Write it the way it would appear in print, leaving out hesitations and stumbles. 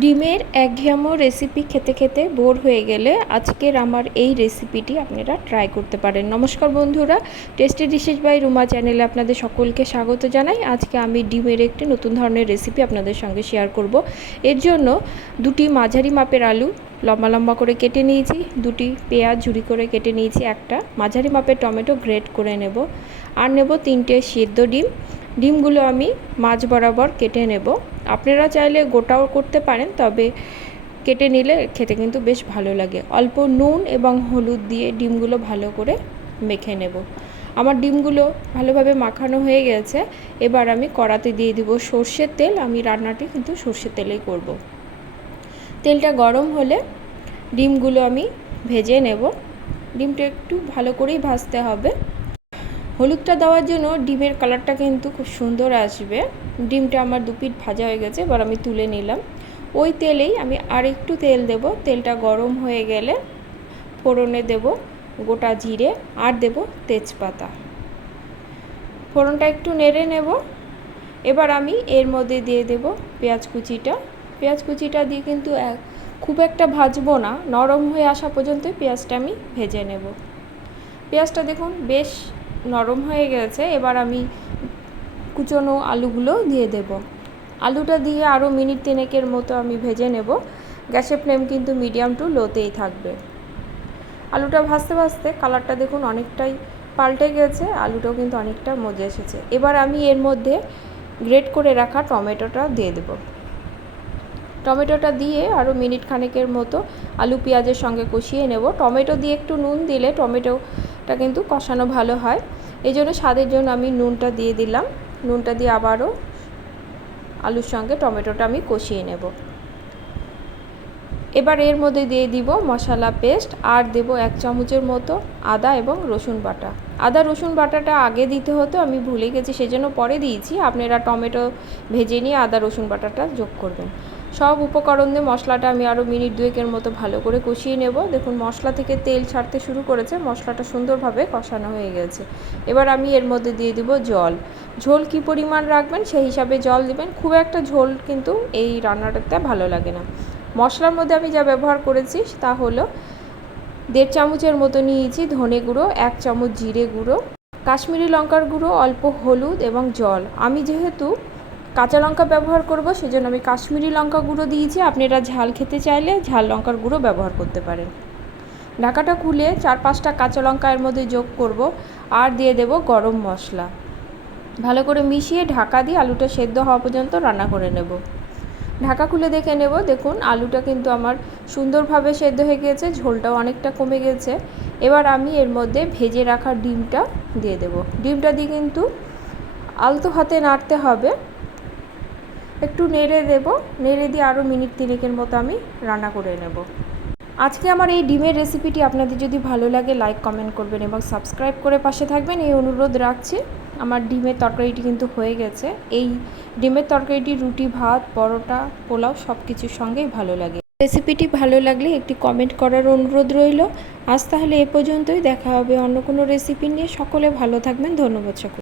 ডিমের একঘেয়েমো রেসিপি খেতে খেতে বোর হয়ে গেলে আজকের আমার এই রেসিপিটি আপনারা ট্রাই করতে পারেন। নমস্কার বন্ধুরা, টেস্টি ডিশেস বাই রুমা চ্যানেলে আপনাদের সকলকে স্বাগত জানাই। আজকে আমি ডিমের একটি নতুন ধরনের রেসিপি আপনাদের সঙ্গে শেয়ার করব। এর জন্য দুটি মাঝারি মাপের আলু লম্বা লম্বা করে কেটে নিয়েছি, দুটি পেঁয়াজ ঝুরি করে কেটে নিয়েছি, একটা মাঝারি মাপের টমেটো গ্রেট করে নেব, আর নেব 3টে সিদ্ধ ডিম। ডিমগুলো আমি মাঝ বরাবর কেটে নেব। আপনারা চাইলে গোটাও করতে পারেন, তবে কেটে নিলে খেতে কিন্তু বেশ ভালো লাগে। অল্প নুন এবং হলুদ দিয়ে ডিমগুলো ভালো করে মেখে নেব। আমার ডিমগুলো ভালোভাবে মাখানো হয়ে গেছে। এবার আমি কড়াতে দিয়ে দিব সর্ষের তেল। আমি রান্নাটি কিন্তু সর্ষের তেলেই করব। তেলটা গরম হলে ডিমগুলো আমি ভেজে নেব। ডিমটা একটু ভালো করেই ভাজতে হবে। হলুদটা দেওয়ার জন্য ডিমের কালারটা কিন্তু খুব সুন্দর আসবে। ডিমটা আমার দুপিট ভাজা হয়ে গেছে, এবার আমি তুলে নিলাম। ওই তেলেই আমি আর একটু তেল দেব। তেলটা গরম হয়ে গেলে ফোড়নে দেব গোটা জিরে আর দেব তেজপাতা। ফোড়নটা একটু নেড়ে নেব। এবার আমি এর মধ্যে দিয়ে দেব পেঁয়াজ কুচিটা। পেঁয়াজ কুচিটা দিয়ে কিন্তু খুব একটা ভাজবো না, নরম হয়ে আসা পর্যন্ত পেঁয়াজটা আমি ভেজে নেব। পেঁয়াজটা দেখুন বেশ নরম হয়ে গেছে। এবার আমি কুচনো আলুগুলো দিয়ে দেব। আলুটা দিয়ে আরও মিনিট 3 মতো আমি ভেজে নেব। গ্যাসের ফ্লেম কিন্তু মিডিয়াম টু লোতেই থাকবে। আলুটা ভাজতে ভাজতে কালারটা দেখুন অনেকটাই পাল্টে গেছে, আলুটাও কিন্তু অনেকটা মজে এসেছে। এবার আমি এর মধ্যে গ্রেট করে রাখা টমেটোটা দিয়ে দেব। টমেটোটা দিয়ে আরও মিনিট খানেকের মতো আলু পেঁয়াজের সঙ্গে কষিয়ে নেব। টমেটো দিয়ে একটু নুন দিলে টমেটোটা কিন্তু কষানো ভালো হয়, এই জন্য স্বাদের জন্য আমি নুনটা দিয়ে দিলাম। নুনটা দিয়ে আবারও আলুর সঙ্গে টমেটোটা আমি কষিয়ে নেব। এবার এর মধ্যে দিয়ে দিব মশলা পেস্ট আর দেব 1 চামচের মতো আদা এবং রসুন বাটা। আদা রসুন বাটাটা আগে দিতে হতো, আমি ভুলে গেছি, সেজন্য পরে দিয়েছি। আপনারা টমেটো ভেজে নিয়ে আদা রসুন বাটাটা যোগ করবেন। সব উপকরণ দিয়ে মশলাটা আমি আরও মিনিট 2 মতো ভালো করে কষিয়ে নেব। দেখুন মশলা থেকে তেল ছাড়তে শুরু করেছে, মশলাটা সুন্দরভাবে কষানো হয়ে গেছে। এবার আমি এর মধ্যে দিয়ে দিব জল। ঝোল কী পরিমাণ রাখবেন সেই হিসাবে জল দিবেন। খুব একটা ঝোল কিন্তু এই রান্নাটাতে ভালো লাগে না। মশলার মধ্যে আমি যা ব্যবহার করেছি তা হলো 1.5 চামচের মতো নিয়েছি ধনে গুঁড়ো, 1 চামচ জিরে গুঁড়ো, কাশ্মীরি লঙ্কার গুঁড়ো, অল্প হলুদ এবং জল। আমি যেহেতু কাঁচা লঙ্কা ব্যবহার করব সেজন্য আমি কাশ্মীরি লঙ্কা গুঁড়ো দিয়েছি। আপনারা ঝাল খেতে চাইলে ঝাল লঙ্কার গুঁড়ো ব্যবহার করতে পারেন। ঢাকাটা খুলে 4-5টা কাঁচা লঙ্কা এর মধ্যে যোগ করব আর দিয়ে দেব গরম মশলা। ভালো করে মিশিয়ে ঢাকা দিয়ে আলুটা সেদ্ধ হওয়া পর্যন্ত রান্না করে নেব। ঢাকা খুলে দেখে নেব, দেখুন আলুটা কিন্তু আমার সুন্দরভাবে সেদ্ধ হয়ে গেছে, ঝোলটাও অনেকটা কমে গেছে। এবার আমি এর মধ্যে ভেজে রাখা ডিমটা দিয়ে দেব। ডিমটা দিয়ে কিন্তু আলতো হাতে নাড়তে হবে। একটু নেড়ে দেব, নেড়ে দিয়ে আরও মিনিট 3 মতো আমি রান্না করে নেব। আজকে আমার এই ডিমের রেসিপিটি আপনাদের যদি ভালো লাগে লাইক কমেন্ট করবেন এবং সাবস্ক্রাইব করে পাশে থাকবেন, এই অনুরোধ রাখছি। আমার ডিমের তরকারিটি কিন্তু হয়ে গেছে। এই ডিমের তরকারিটি রুটি, ভাত, পরোটা, পোলাও সব কিছুর সঙ্গেই ভালো লাগে। রেসিপিটি ভালো লাগলে একটি কমেন্ট করার অনুরোধ রইল। আজ তাহলে এ পর্যন্তই, দেখা হবে অন্য কোনো রেসিপি নিয়ে। সকলে ভালো থাকবেন। ধন্যবাদ সকল।